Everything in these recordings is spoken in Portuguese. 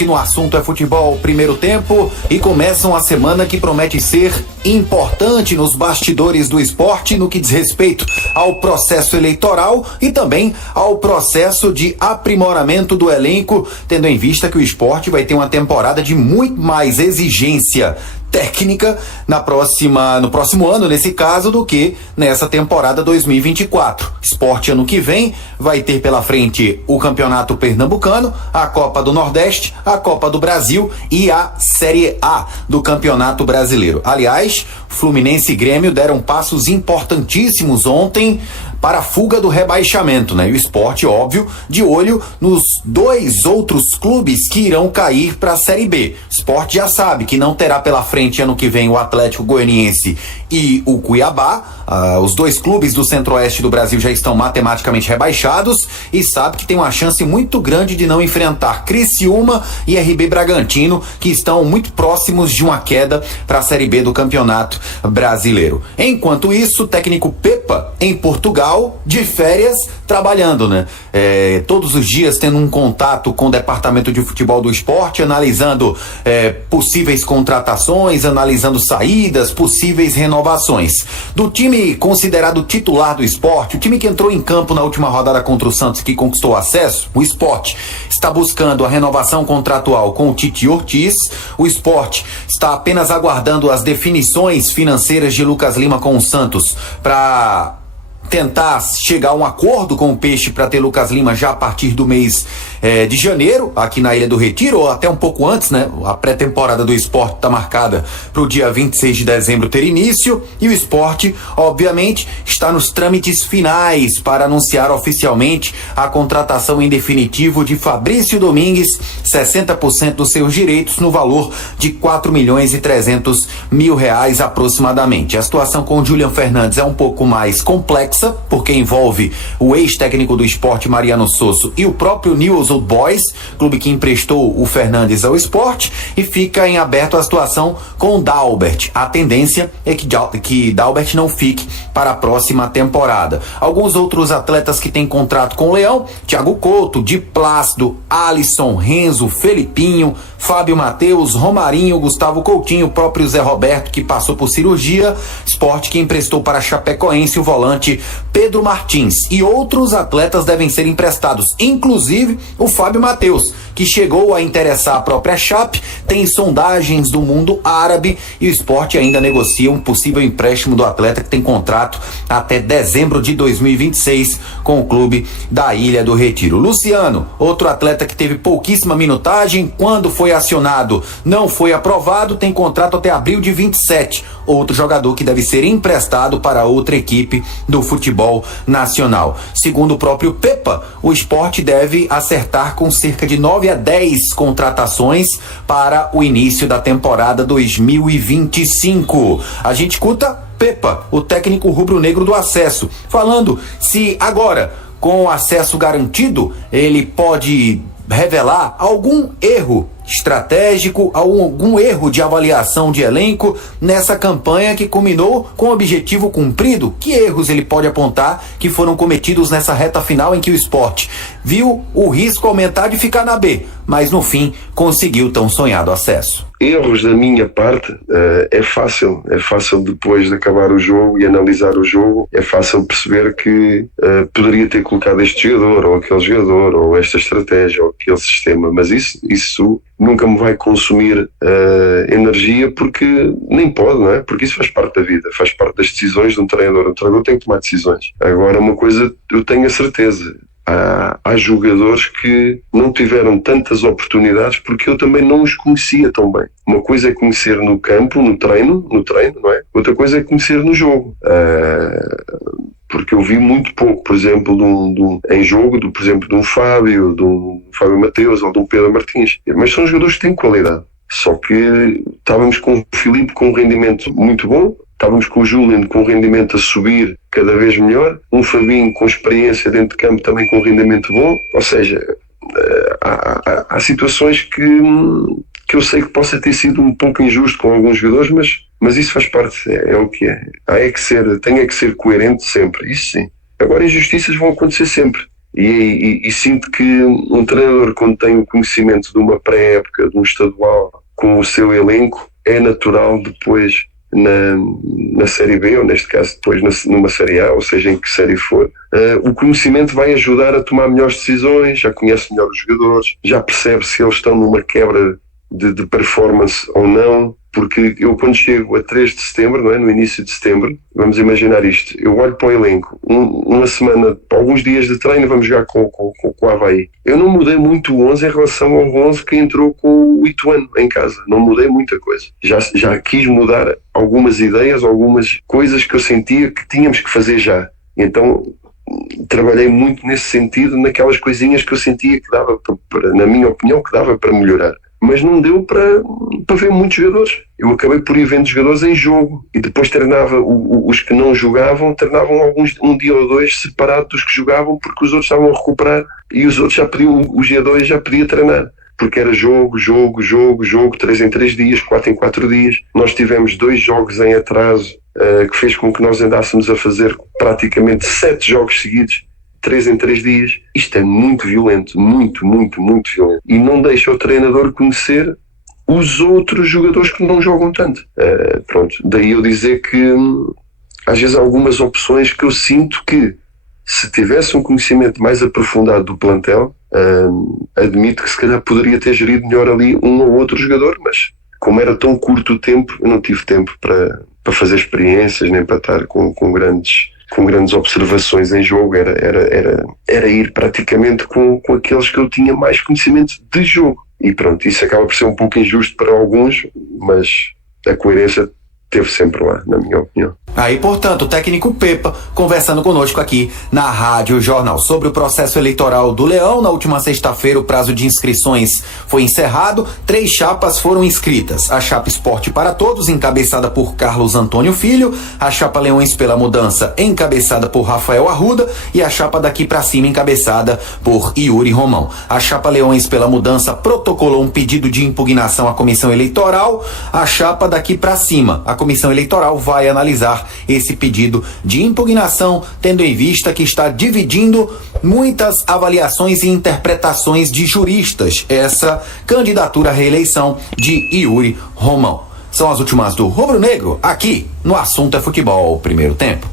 No assunto é futebol, primeiro tempo, e começa uma semana que promete ser importante nos bastidores do esporte no que diz respeito ao processo eleitoral e também ao processo de aprimoramento do elenco, tendo em vista que o esporte vai ter uma temporada de muito mais exigência técnica no próximo ano, nesse caso, do que nessa temporada 2024. Esporte ano que vem vai ter pela frente o Campeonato Pernambucano, a Copa do Nordeste, a Copa do Brasil e a Série A do Campeonato Brasileiro. Aliás, Fluminense e Grêmio deram passos importantíssimos ontem para a fuga do rebaixamento, né? E o esporte, óbvio, de olho nos dois outros clubes que irão cair para a Série B. O esporte já sabe que não terá pela frente ano que vem o Atlético Goianiense e o Cuiabá. Os dois clubes do Centro-Oeste do Brasil já estão matematicamente rebaixados e sabe que tem uma chance muito grande de não enfrentar Criciúma e RB Bragantino, que estão muito próximos de uma queda para a Série B do Campeonato Brasileiro. Enquanto isso, o técnico Pepa, em Portugal, de férias, trabalhando, né? Todos os dias tendo um contato com o departamento de futebol do esporte, analisando possíveis contratações, analisando saídas, possíveis renovações. Do time considerado titular do esporte, o time que entrou em campo na última rodada contra o Santos, que conquistou acesso, o esporte está buscando a renovação contratual com o Tite Ortiz. O esporte está apenas aguardando as definições financeiras de Lucas Lima com o Santos para tentar chegar a um acordo com o Peixe para ter Lucas Lima já a partir do mês de janeiro, aqui na Ilha do Retiro, ou até um pouco antes, né? A pré-temporada do esporte está marcada para o dia 26 de dezembro ter início, e o esporte, obviamente, está nos trâmites finais para anunciar oficialmente a contratação em definitivo de Fabrício Domingues, 60% dos seus direitos, no valor de R$4.300.000 aproximadamente. A situação com o Julian Fernandes é um pouco mais complexa, porque envolve o ex-técnico do esporte, Mariano Sosso, e o próprio Newell's Old Boys, clube que emprestou o Fernandes ao esporte, e fica em aberto a situação com o Dalbert. A tendência é que Dalbert não fique para a próxima temporada. Alguns outros atletas que têm contrato com o Leão: Thiago Couto, Di Plácido, Alisson, Renzo, Felipinho, Fábio Matheus, Romarinho, Gustavo Coutinho, o próprio Zé Roberto, que passou por cirurgia, esporte que emprestou para a Chapecoense o volante Pedro Martins, e outros atletas devem ser emprestados, inclusive o Fábio Matheus, que chegou a interessar a própria Chape, tem sondagens do mundo árabe, e o esporte ainda negocia um possível empréstimo do atleta, que tem contrato até dezembro de 2026 com o clube da Ilha do Retiro. Luciano, outro atleta que teve pouquíssima minutagem, quando foi acionado não foi aprovado, tem contrato até abril de 27, outro jogador que deve ser emprestado para outra equipe do futebol nacional. Segundo o próprio Pepa, o esporte deve acertar com cerca de 9 a 10 contratações para o início da temporada 2025. A gente escuta Pepa, o técnico rubro-negro do acesso, falando se agora, com o acesso garantido, ele pode revelar algum erro estratégico, algum erro de avaliação de elenco nessa campanha que culminou com o objetivo cumprido. Que erros ele pode apontar que foram cometidos nessa reta final em que o esporte viu o risco aumentar de ficar na B, mas no fim conseguiu tão sonhado acesso? Erros da minha parte, é fácil depois de acabar o jogo e analisar o jogo, é fácil perceber que poderia ter colocado este jogador, ou aquele jogador, ou esta estratégia, ou aquele sistema, mas isso nunca me vai consumir energia, porque nem pode, não é? Porque isso faz parte da vida, faz parte das decisões de um treinador. Um treinador tem que tomar decisões. Agora, uma coisa eu tenho a certeza: há jogadores que não tiveram tantas oportunidades porque eu também não os conhecia tão bem. Uma coisa é conhecer no campo, no treino, não é? Outra coisa é conhecer no jogo. Porque eu vi muito pouco, por exemplo, em jogo, por exemplo, de um Fábio Matheus ou de um Pedro Martins. Mas são jogadores que têm qualidade. Só que estávamos com o Filipe com um rendimento muito bom, estávamos com o Julian com um rendimento a subir cada vez melhor, um Fabinho com experiência dentro de campo também com um rendimento bom. Ou seja, há situações que eu sei que possa ter sido um pouco injusto com alguns jogadores, mas isso faz parte, é o que é. Tem que ser coerente sempre, isso sim. Agora, injustiças vão acontecer sempre. E sinto que um treinador, quando tem o conhecimento de uma pré-época, de um estadual, com o seu elenco, é natural depois na Série B, ou neste caso depois numa Série A, ou seja, em que série for, o conhecimento vai ajudar a tomar melhores decisões, já conhece melhor os jogadores, já percebe se eles estão numa quebra de performance ou não, porque eu quando chego a 3 de setembro, não é? No início de setembro, vamos imaginar isto, eu olho para o elenco, uma semana, alguns dias de treino, vamos jogar com o Avaí. Eu não mudei muito o 11 em relação ao 11 que entrou com o Ituano em casa, não mudei muita coisa. Já quis mudar algumas ideias, algumas coisas que eu sentia que tínhamos que fazer já. Então trabalhei muito nesse sentido, naquelas coisinhas que eu sentia que dava para, na minha opinião, que dava para melhorar. Mas não deu para ver muitos jogadores. Eu acabei por ir vendo jogadores em jogo e depois treinava os que não jogavam, treinavam alguns, um dia ou dois separado dos que jogavam, porque os outros estavam a recuperar e os outros já podiam, o G2 já podia treinar, porque era jogo, 3 em 3 dias, 4 em 4 dias. Nós tivemos 2 jogos em atraso, que fez com que nós andássemos a fazer praticamente 7 jogos seguidos, 3 em 3 dias. Isto é muito violento, muito violento. E não deixa o treinador conhecer os outros jogadores que não jogam tanto. Pronto, daí eu dizer que às vezes há algumas opções que eu sinto que, se tivesse um conhecimento mais aprofundado do plantel, admito que se calhar poderia ter gerido melhor ali um ou outro jogador, mas como era tão curto o tempo, eu não tive tempo para fazer experiências, nem para estar com grandes observações em jogo. Era ir praticamente com aqueles que eu tinha mais conhecimento de jogo. E pronto, isso acaba por ser um pouco injusto para alguns, mas a coerência esteve sempre lá, na minha opinião. Aí, portanto, o técnico Pepa conversando conosco aqui na Rádio Jornal sobre o processo eleitoral do Leão. Na última sexta-feira, o prazo de inscrições foi encerrado. 3 chapas foram inscritas. A chapa Esporte para Todos, encabeçada por Carlos Antônio Filho, a chapa Leões pela Mudança, encabeçada por Rafael Arruda, e a chapa Daqui Pra Cima, encabeçada por Yuri Romão. A chapa Leões pela Mudança protocolou um pedido de impugnação à Comissão Eleitoral. A chapa Daqui Pra Cima, a Comissão Eleitoral vai analisar esse pedido de impugnação, tendo em vista que está dividindo muitas avaliações e interpretações de juristas essa candidatura à reeleição de Yuri Romão. São as últimas do Rubro Negro, aqui no Assunto é Futebol, primeiro tempo.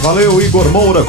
Valeu, Igor Moura.